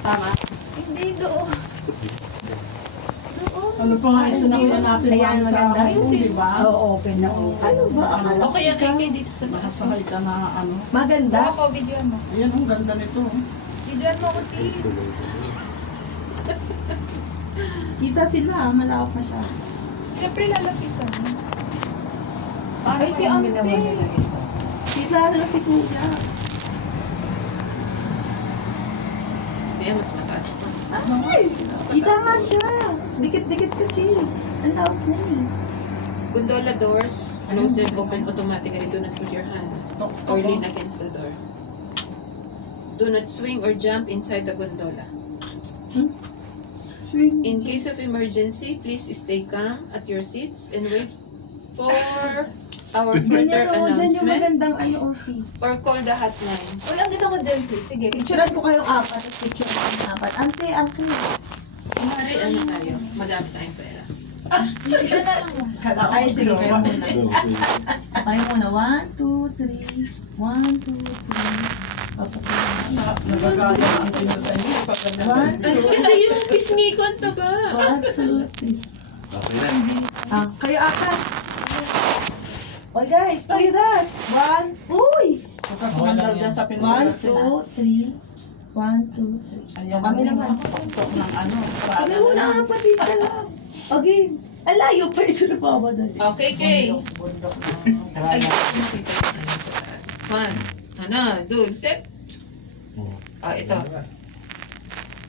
Tama? Hindi, doon. Doon. Ano pa nga yung sinakuha natin Ayan, sa maganda. home, di ba? Oo, open na open. Ano ba? Akala O kaya kay dito sa taas. Nakasakay ka na ano. maganda? Ako, videoan mo. Ayan, ang ganda nito. Videoan mo ko sis. Kita sila, malawak na siya. Siyempre lalapitan. Ay, si Ang Ante. ginawa nila ito. Kita na si Kuya. Kaya mas mataas ito. Ay! Kita nga siya. Dikit-dikit kasi. Ang lawak na eh. Gondola doors, close and open automatically. Do not put your hand or lean against the door. Do not swing or jump inside the gondola. Swing. In case of emergency, please stay calm at your seats and wait for our further Ganyan o, dyan yung announcement magandang ano o sis. or call the hotline. Wala, ang ganda ko dyan sis. Sige, picturean ko kayong apat at picture ko kayong apat. Ante, Kumari, ano tayo? Madami tayong pera. Hindi na lang mo. Ay, sige, kayo muna. Kayo muna. 1, 2, 3. 1, 2, 3. Nagagaya ang tingin sa inyo. Pagkaganda. 1, 2, Kasi yung pisngon to ba? 1, 2, 3. Okay na. Ah, kayo apat. Oh guys, play that. 1, uy! Pagkasumandal dyan sa 1, Pilipinas. 2, 3. 1, 2, 3. Ayan, Kami naman. Tok ng ano. Kami muna, kapatid ka lang. Okay. Alayo pa ito na pamadali. Okay, Kay. Bundok Ay, ng nakita ko na yung taas. One. Ano, dude, set. Ito.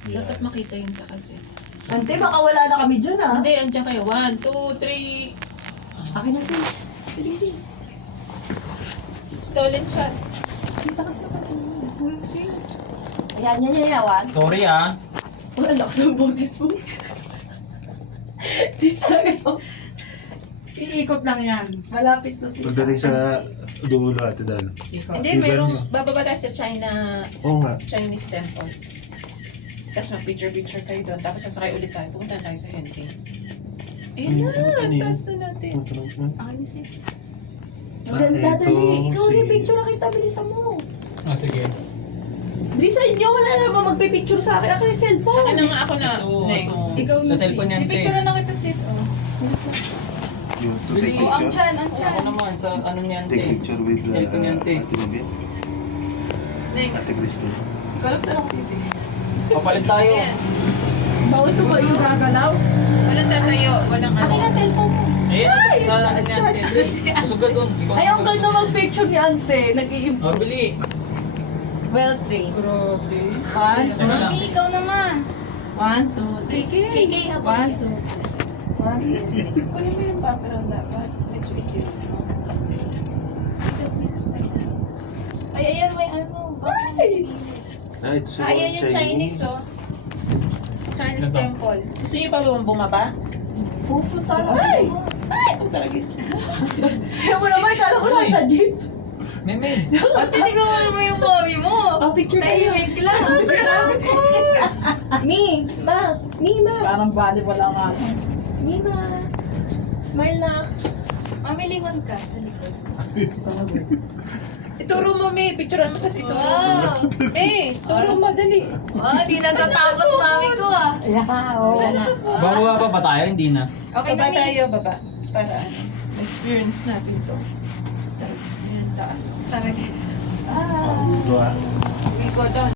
Dapat makita yung taas eh. Ante, baka wala na kami dyan ah. Hindi, andyan kayo. 1, 2, 3. Akin na sis. Bilis sis. Stolen shot. Kita kasi ako. Uy, sis. Ayan, yan, yan, yan. Sorry ah. Wala na sa boses mo. Di talaga sa Iikot lang yan. malapit to sis. Pagdating sa dulo ate Dan. Hindi, mayroong bababa tayo sa Oo nga. Chinese temple. Tapos mag-picture kayo doon. Tapos sasakay ulit tayo. Pumunta tayo sa Henting. Ayun na, Ano yun? taas na natin. Akin ni sis. Ah, Ang ganda, ito, dali. Ikaw si- rin, picture na kita. Bilisan mo. Ah, sige. Bilisan nyo. Wala naman magpipicture sa akin. Akin yung cellphone. Akin na nga ako na. Neng. Ikaw Sa cellphone yan, te. Picture na kita sis. Oh. You to Bili. take Oh, ang picture. chan, ang Ako chan. naman, sa ano niyan, Take te. picture with Cellphone yan, te. Ate Nabin. Neng. Ate Christine. Kalap saan ako titigil. Papalit tayo. Ayan. Bawal to kayo. Gagalaw. Walang tatayo. Walang ano. Akin na cellphone mo. Ayun, sa ano yan, te. Busog ka doon. Ikaw Ay, ang ganda mag-picture ni Ante. Nag-i-improve. Oh, bili. Well trained. Grabe. 1, Mami, ikaw naman. 1, 2, 3. KK. 1, 2, 1, 2, 3. Kunin mo yung background dapat. Medyo itim. Ay, ayan, may ano. Ay! Ito si Ayan yung Chinese, oh. Chinese Ganda. temple. Gusto niyo pa ba bumaba? Pupunta na. Ay! Ay, ito talagis. Kaya mo naman, kala ko nasa jeep. Meme. At tinignan mo yung mommy mo. Oh, picture tayo. Tahimik lang. Mi, ma. Mi, ma. Parang bali wala nga. Mi, ma. Smile na. Mami, lingon ka sa likod. Ituro mo, May. Picturean mo, tapos ituro mo. Wow! Turo mo, dali. Wow, di natatakot mami ko ah. Yeah, oo. Bababa pa ba tayo? Hindi na. Okay Baba na tayo, baba. Para ma-experience natin to. Talagis na yan, taas. Sarap. Dua. We go down.